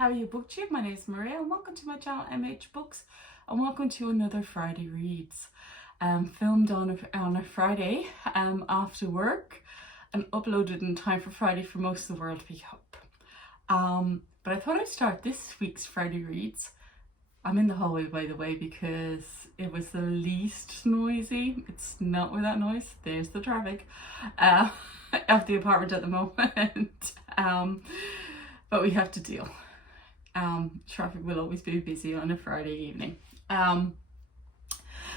How are you, BookTube? My name is Maria and welcome to my channel MH Books and welcome to another Friday Reads. Filmed on a Friday after work and uploaded in time for Friday for most of the world, we hope. But I thought I'd start this week's Friday Reads. I'm in the hallway, by the way, because it was the least noisy. It's not without noise. There's the traffic of the apartment at the moment. But we have to deal. Traffic will always be busy on a Friday evening.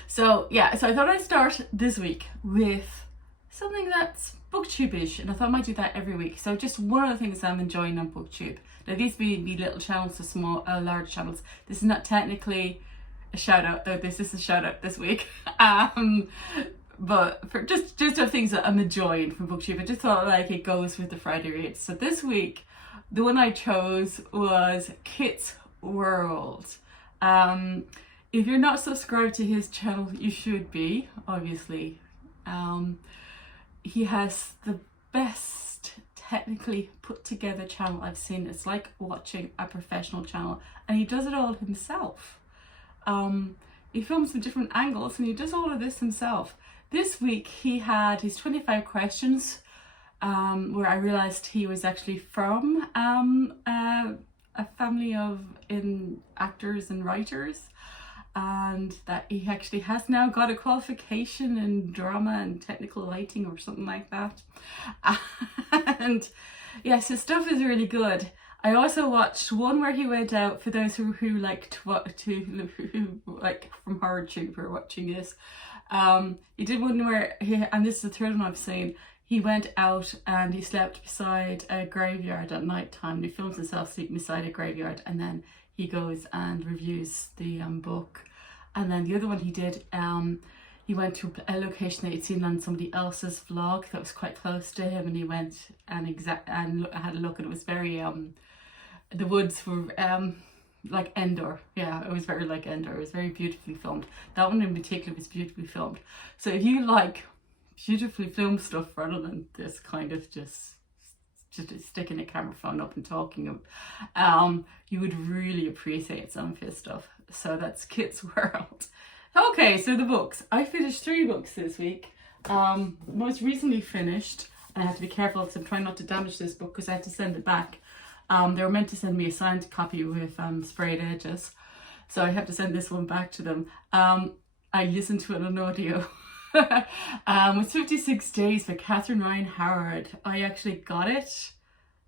So I thought I'd start this week with something that's BookTube-ish, and I thought I might do that every week. So just one of the things I'm enjoying on BookTube. Now these be little channels to small, large channels. This is not technically a shout out, though this is a shout out this week. But for just of things that I'm enjoying from BookTube, I just thought like it goes with the Friday Reads. So this week, the one I chose was Kit's World. If you're not subscribed to his channel, you should be, obviously. He has the best technically put together channel I've seen. It's like watching a professional channel, and he does it all himself. He films from different angles and he does all of this himself. This week he had his 25 questions, where I realized he was actually from a family of actors and writers, and that he actually has now got a qualification in drama and technical lighting or something like that. And yes, his stuff is really good. I also watched one where he went out, for those who like from Horror Tube who are watching this. He did one where and this is the third one I've seen. He went out and he slept beside a graveyard at night time. He films himself sleeping beside a graveyard, and then he goes and reviews the book. And then the other one he did, he went to a location that he'd seen on somebody else's vlog that was quite close to him, and he went and had a look, and it was very the woods were like Endor. Yeah, it was very like Endor. It was very beautifully filmed. That one in particular was beautifully filmed. So if you like beautifully filmed stuff rather than this kind of just sticking a camera phone up and talking, you would really appreciate some of his stuff. So that's Kit's World. Okay, so the books. I finished 3 books this week. Most recently finished, and I had to be careful because I'm trying not to damage this book because I had to send it back. They were meant to send me a signed copy with sprayed edges, so I have to send this one back to them. I listened to it on audio. It's 56 Days by Catherine Ryan Howard. I actually got it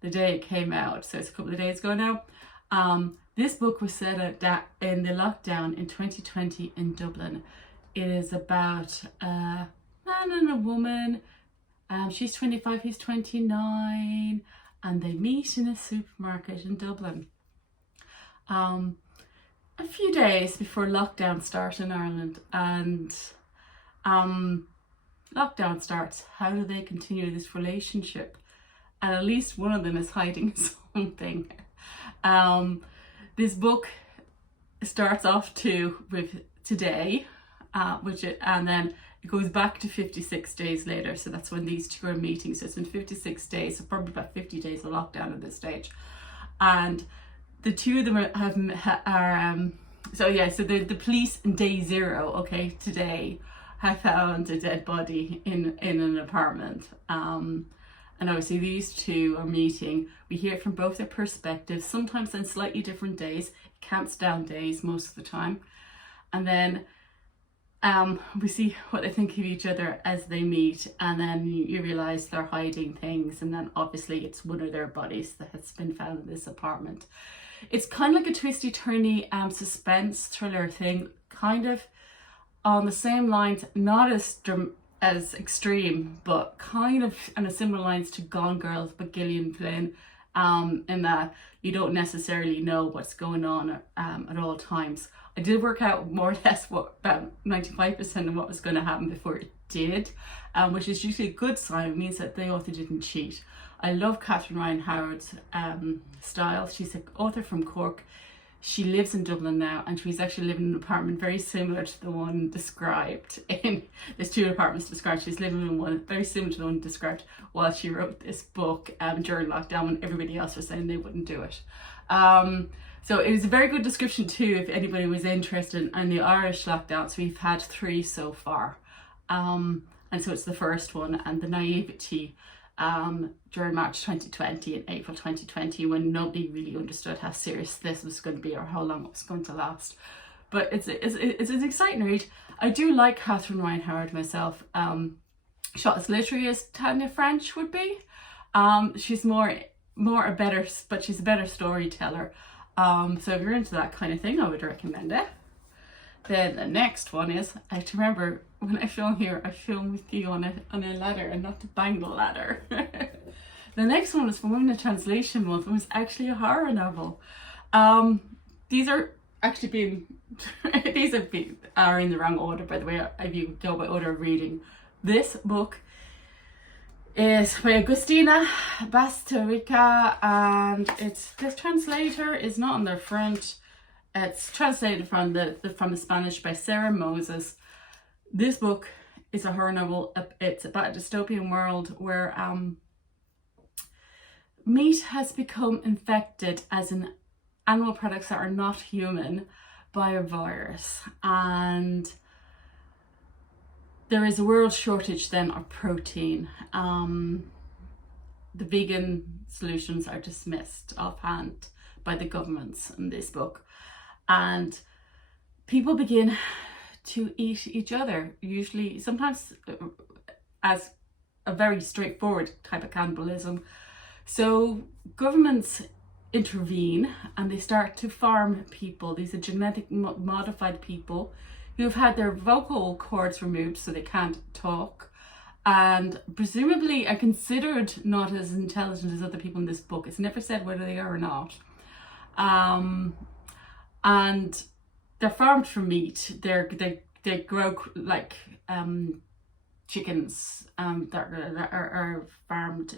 the day it came out, so it's a couple of days ago now. This book was set in the lockdown in 2020 in Dublin. It is about a man and a woman. She's 25, he's 29, and they meet in a supermarket in Dublin. A few days before lockdown starts in Ireland, and lockdown starts. How do they continue this relationship? And at least one of them is hiding something. This book starts off with today, and then it goes back to 56 days later. So that's when these two are meeting. So it's been 56 days, so probably about 50 days of lockdown at this stage. And the two of them so the police in day 0, okay, today, have found a dead body in an apartment. And obviously these two are meeting. We hear it from both their perspectives, sometimes on slightly different days. It counts down days most of the time. And then we see what they think of each other as they meet, and then you realise they're hiding things, and then obviously it's one of their bodies that has been found in this apartment. It's kind of like a twisty-turny suspense thriller thing, kind of on the same lines, not as extreme, but kind of on a similar lines to Gone Girl by Gillian Flynn, in that you don't necessarily know what's going on at all times. I did work out more or less about 95% of what was going to happen before it did, which is usually a good sign. It means that the author didn't cheat. I love Catherine Ryan Howard's style. She's an author from Cork. she lives in Dublin now, and she's actually living in an apartment very similar to the one described in, there's 2 apartments described, she's living in one very similar to the one described while she wrote this book during lockdown, when everybody else was saying they wouldn't do it. So it was a very good description too, if anybody was interested in the Irish lockdown. So we've had 3 so far, and so it's the first one, and the naivety during March 2020 and April 2020, when nobody really understood how serious this was going to be or how long it was going to last. But it's an exciting read. I do like Catherine Reinhard myself. Not as literary as Tanya French would be. She's but she's a better storyteller. So if you're into that kind of thing, I would recommend it. Then the next one is, I have to remember, when I film here, I film with you on a ladder and not to bang the ladder. The next one is from Women in Translation Month, and it's actually a horror novel. These are actually are in the wrong order, by the way, if you go by order of reading. This book is by Augustina, Bazterrica, and this translator is not on their front. It's translated from the Spanish by Sarah Moses. This book is a horror novel. It's about a dystopian world where meat has become infected, as in animal products that are not human, by a virus, and there is a world shortage then of protein. The vegan solutions are dismissed offhand by the governments in this book. And people begin to eat each other, usually, sometimes as a very straightforward type of cannibalism. So governments intervene and they start to farm people. These are genetic modified people who've had their vocal cords removed so they can't talk, and presumably are considered not as intelligent as other people in this book. It's never said whether they are or not. And they're farmed for meat. They grow like chickens that are farmed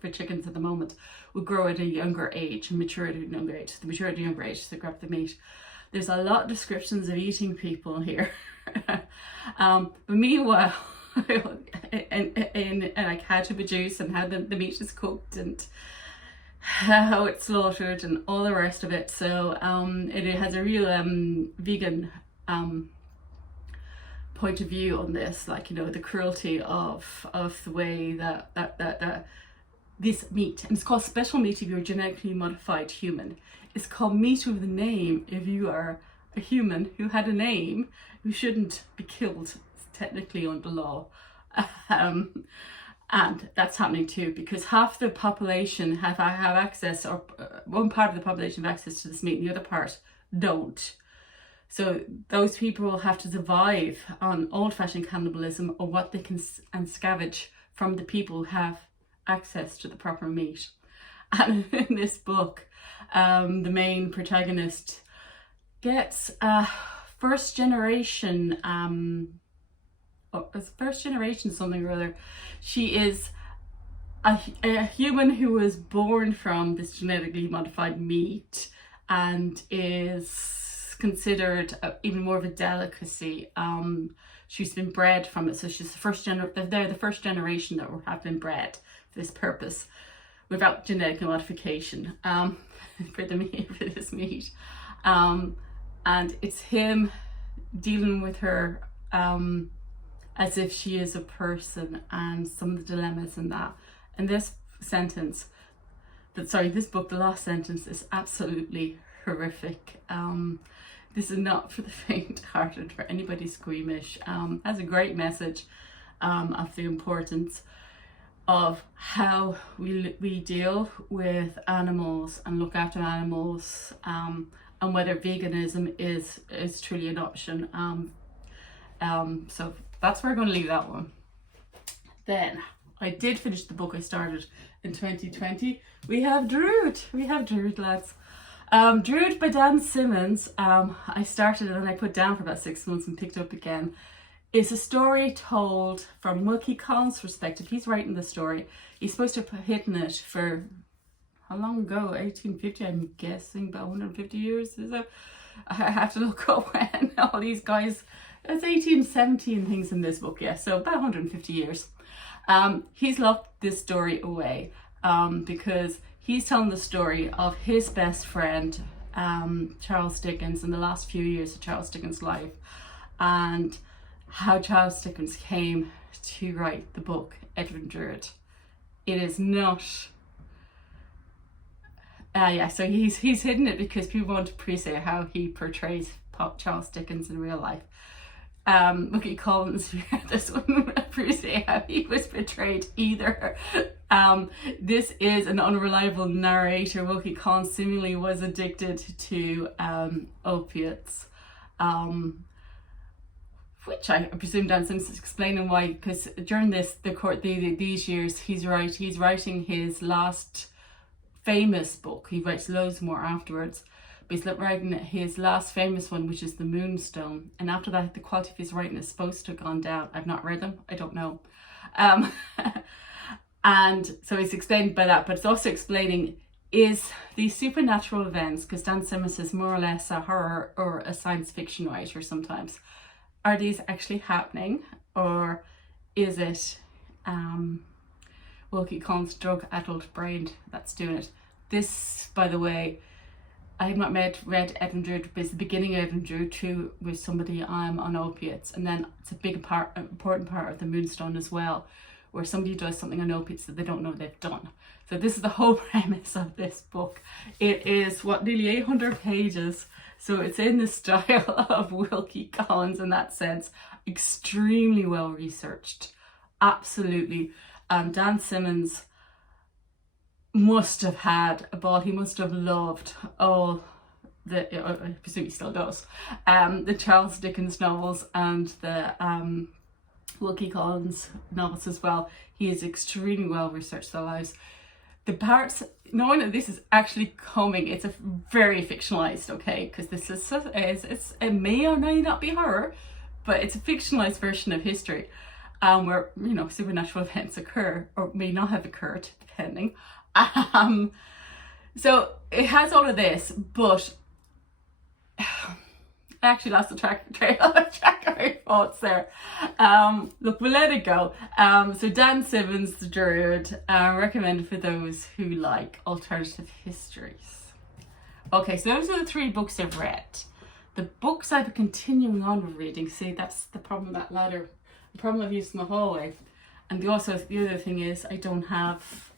for chickens at the moment, will grow at a younger age and mature at a younger age. The mature at a younger age, they grab the meat. There's a lot of descriptions of eating people here. But meanwhile, and like how to produce and how the meat is cooked and how it's slaughtered and all the rest of it. So it has a real vegan point of view on this, like, you know, the cruelty of the way that this meat, and it's called special meat if you're a genetically modified human. It's called meat with a name if you are a human who had a name, who shouldn't be killed technically under law. And that's happening too, because half the population have access, or one part of the population have access to this meat and the other part don't. So those people will have to survive on old-fashioned cannibalism, or what they can and scavenge from the people who have access to the proper meat. And in this book, the main protagonist gets a first generation something or other. She is a human who was born from this genetically modified meat and is considered even more of a delicacy. She's been bred from it, so she's the first they're the first generation that have been bred for this purpose without genetic modification for this meat. And it's him dealing with her as if she is a person, and some of the dilemmas in that. And this book, the last sentence, is absolutely horrific. This is not for the faint-hearted, for anybody squeamish. Has a great message of the importance of how we deal with animals and look after animals, and whether veganism is truly an option. So that's where I'm going to leave that one. Then I did finish the book I started in 2020. We have Drood, lads. Drood by Dan Simmons. I started it and I put down for about 6 months and picked up again. It's a story told from Wilkie Collins' perspective. He's writing the story. He's supposed to have hidden it for how long ago? 1850, I'm guessing, about 150 years, is it? I have to look up when all these guys, it's 1870 and things in this book, yeah, so about 150 years. He's locked this story away because he's telling the story of his best friend, Charles Dickens, in the last few years of Charles Dickens' life, and how Charles Dickens came to write the book Edwin Drood. It is not... so he's hidden it because people want to appreciate how he portrays Charles Dickens in real life. Wilkie Collins, this wouldn't appreciate how he was portrayed either. This is an unreliable narrator. Wilkie Collins seemingly was addicted to opiates, which I presume Dan Simmons is explaining why, because during these years he's writing his last famous book. He writes loads more afterwards, but he's writing his last famous one, which is The Moonstone, and after that the quality of his writing is supposed to have gone down. I've not read them, I don't know. And so he's explained by that, but it's also explaining is these supernatural events, because Dan Simmons is more or less a horror or a science fiction writer sometimes, are these actually happening, or is it Wilkie Collins' drug-addled brain that's doing it? This, by the way, I have not read Edwin Drood, but it's the beginning of Edwin Drood 2 with somebody on opiates, and then it's a important part of The Moonstone as well, where somebody does something on opiates that they don't know they've done. So this is the whole premise of this book. It is, nearly 800 pages, so it's in the style of Wilkie Collins in that sense. Extremely well researched, absolutely. Dan Simmons must have had a ball. He must have loved all the, I presume he still does, the Charles Dickens novels and the Wilkie Collins novels as well. He is extremely well researched their lives. The parts, knowing that this is actually coming, it's a very fictionalized, okay, because this it may or may not be horror, but it's a fictionalized version of history, where, you know, supernatural events occur or may not have occurred, depending. So it has all of this, but I actually lost the track of my thoughts there. Look, we'll let it go. So Dan Simmons, The Drood, recommended for those who like alternative histories. Okay, so those are the 3 books I've read. The books I've been continuing on with reading, see, that's the problem with that ladder. The problem I've used in the hallway. And the other thing is I don't have,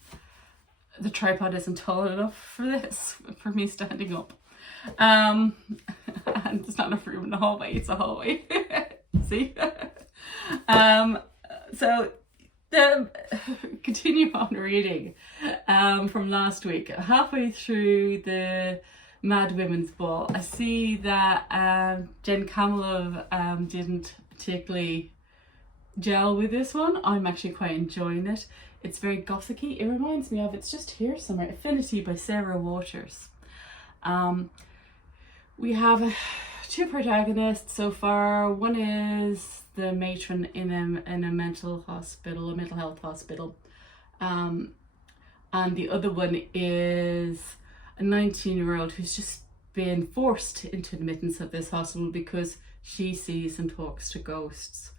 the tripod isn't tall enough for this, for me standing up. And there's not enough room in the hallway, it's a hallway. See? So continue on reading from last week. Halfway through the Mad Women's Ball, I see that Jen Kamilov didn't particularly gel with this one. I'm actually quite enjoying it. It's very gothic-y. It reminds me of, it's just here somewhere, Affinity by Sarah Waters. We have 2 protagonists so far. One is the matron in a mental hospital, a mental health hospital. And the other one is a 19-year-old who's just been forced into admittance at this hospital because she sees and talks to ghosts.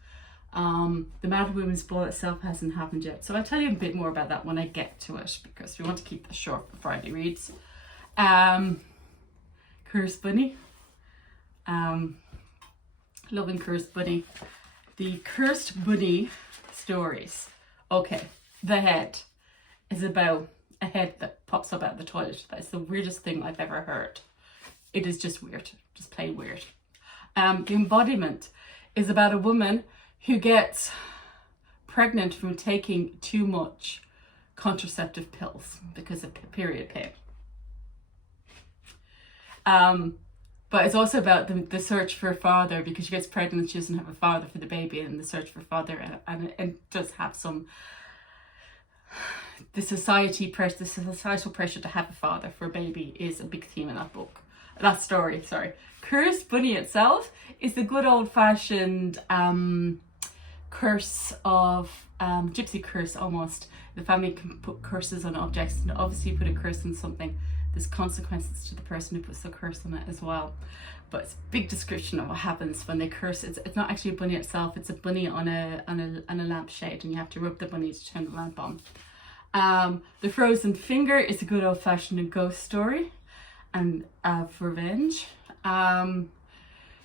The Mad Women's Ball itself hasn't happened yet, so I'll tell you a bit more about that when I get to it, because we want to keep this short for Friday reads. Cursed Bunny. Loving Cursed Bunny. The Cursed Bunny stories. Okay, the head is about a head that pops up out of the toilet. That's the weirdest thing I've ever heard. It is just weird, just plain weird. The embodiment is about a woman who gets pregnant from taking too much contraceptive pills because of period pain. But it's also about the search for a father, because she gets pregnant and she doesn't have a father for the baby, and the search for a father, and it does have some, the societal pressure to have a father for a baby is a big theme in that story. Cursed Bunny itself is the good old-fashioned curse of gypsy curse almost. The family can put curses on objects, and obviously you put a curse on something, there's consequences to the person who puts the curse on it as well. But it's a big description of what happens when they curse. It's not actually a bunny itself, it's a bunny on a lampshade, and you have to rub the bunny to turn the lamp on. The Frozen Finger is a good old-fashioned ghost story and of revenge.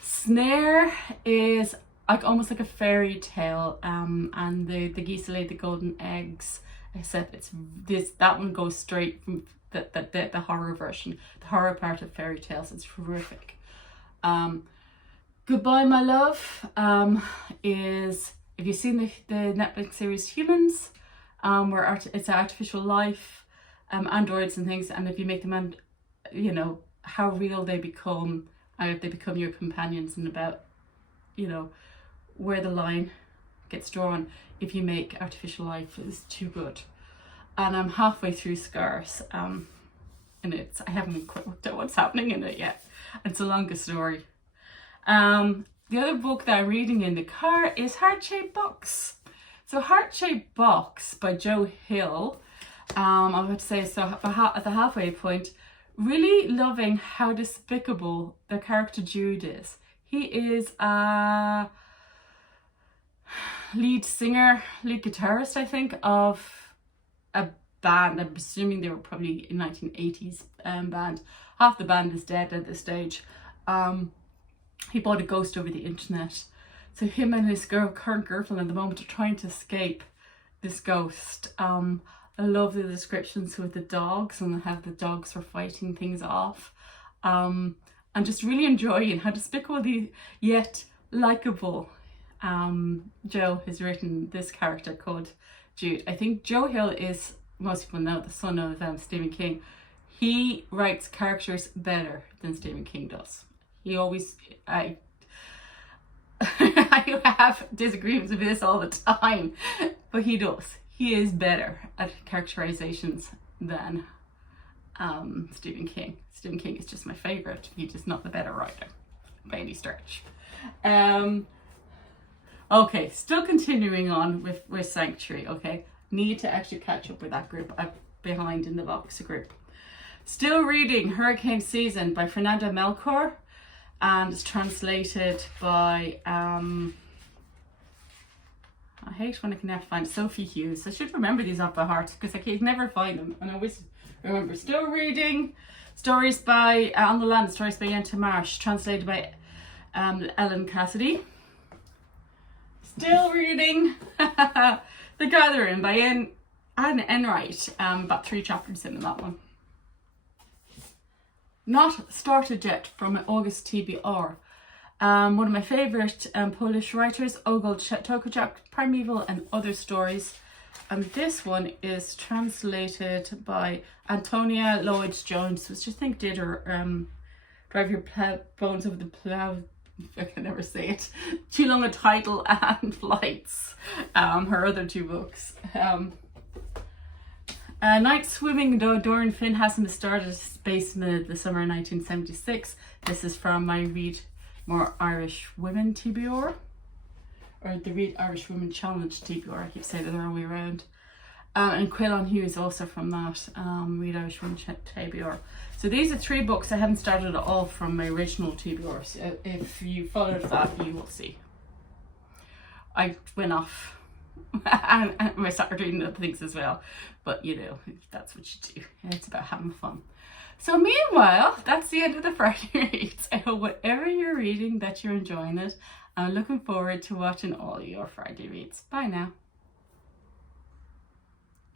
Snare is like almost like a fairy tale, and the geese lay the golden eggs, except that one goes straight from the horror version, the horror part of fairy tales. It's horrific. Goodbye My Love is, if you've seen the Netflix series Humans, where it's artificial life, androids and things, and if you make them, you know, how real they become, and if they become your companions, and about, you know, where the line gets drawn if you make artificial life is too good. And I'm halfway through Scars, and I haven't quite worked out what's happening in it yet. It's the longest story. The other book that I'm reading in the car is Heart Shaped Box. So Heart Shaped Box by Joe Hill. I would say, so at the halfway point, really loving how despicable the character Drood is. He is a lead guitarist, I think, of a band. I'm assuming they were probably in 1980s band. Half the band is dead at this stage. He bought a ghost over the internet. So him and his current girlfriend at the moment are trying to escape this ghost. I love the descriptions with the dogs and how the dogs are fighting things off. And just really enjoying how despicable yet likeable Joe has written this character called Drood. I think Joe Hill is, most people know, the son of Stephen King. He writes characters better than Stephen King does. He always, I have disagreements with this all the time, but he does. He is better at characterizations than Stephen King. Stephen King is just my favourite. He's just not the better writer by any stretch. Okay, still continuing on with Sanctuary, okay? Need to actually catch up with that group. I'm behind in the Boxer group. Still reading Hurricane Season by Fernanda Melchor, and it's translated by, I hate when I can never find, Sophie Hughes. I should remember these off by heart because I can never find them, and I always remember. Still reading stories by, On the Land, stories by Anton Hur, translated by Ellen Cassidy. Still reading The Gathering by Anne Enright, about 3 chapters in that one. Not Started Yet from August TBR. One of my favourite Polish writers, Ogold Tokaczak, Primeval and Other Stories. This one is translated by Antonia Lloyd-Jones, which I think did her Drive Your Bones Over the Plough. I can never say it. Too long a title, and Flights. Her other 2 books. Night Swimming, though Doran Finn hasn't started Space in the summer of 1976. This is from my Read More Irish Women TBR, or the Read Irish Women Challenge TBR. I keep saying it the wrong way around. And Quillan Hughes is also from that Read Irish Women TBR. So these are 3 books I haven't started at all from my original TBR. So if you followed that, you will see. I went off and I started reading other things as well. But you know, that's what you do. It's about having fun. So meanwhile, that's the end of the Friday reads. I hope whatever you're reading that you're enjoying it. I'm looking forward to watching all your Friday reads. Bye now.